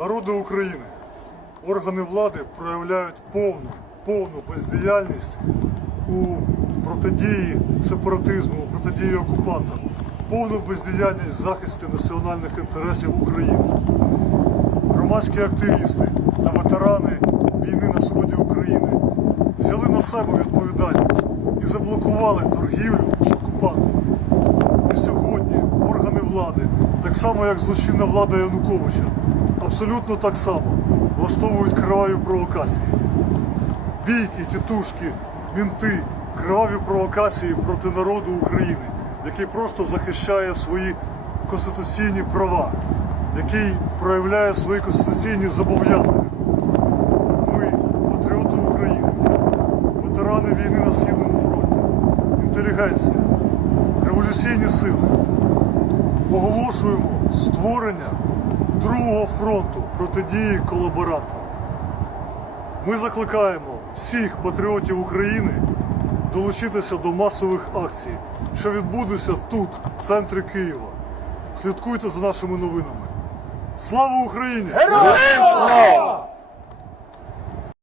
Народи України, органи влади проявляють повну, повну бездіяльність у протидії сепаратизму, у протидії окупантам, повну бездіяльність в захисті національних інтересів України. Громадські активісти та ветерани війни на сході України взяли на себе відповідальність і заблокували торгівлю з окупантами. І сьогодні органи влади, так само як злочинна влада Януковича, абсолютно так само влаштовують криваві провокації. Бійки, тітушки, мінти, криваві провокації проти народу України, який просто захищає свої конституційні права, який проявляє свої конституційні зобов'язання. Ми, патріоти України, ветерани війни на Східному фронті, інтелігенція, революційні сили оголошуємо створення другого фронту протидії колаборантам. Ми закликаємо всіх патріотів України долучитися до масових акцій, що відбудуться тут, в центрі Києва. Слідкуйте за нашими новинами. Слава Україні! Героям!